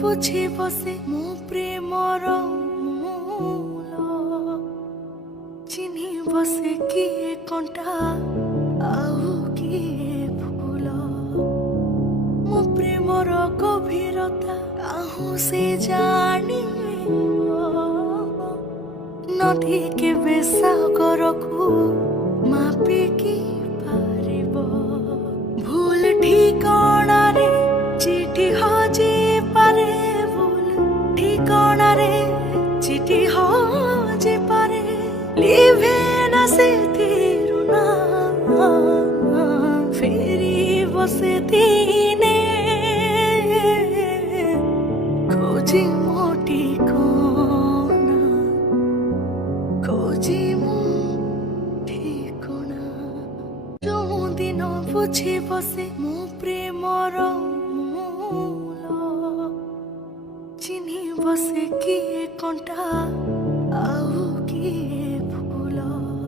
বুঝি বসে মো প্রেমর মূল চিনি বসে কিয়ে কଣ୍ଟା ଆଉ କିଏ ଫୁଲ ମୋ ପ୍ରେମର ଗଭୀରତା କାହୁଁ ସେ ଜାଣିବ ନଦୀ କେବେ ସାଗରକୁ ମାପିକି ପାରିବ ଭୁଲ ଠିକଣାରେ ଚିଠି ହଜି ପାରେ ଭୁଲ ଠିକଣାରେ ଚିଠି ହଜି ପାରେ লিভে না সেতিরু না ফিরিব সেদিনে খোঁজি মো ঠিকনা খোঁজি মো ঠিকনা ଯୋଉଦିନ ବୁଝି ବସେ ମୋ ପ୍ରେମର ମୂଳ ଚିହ୍ନି ବସେ କିଏ କଣ୍ଟା ଆଉ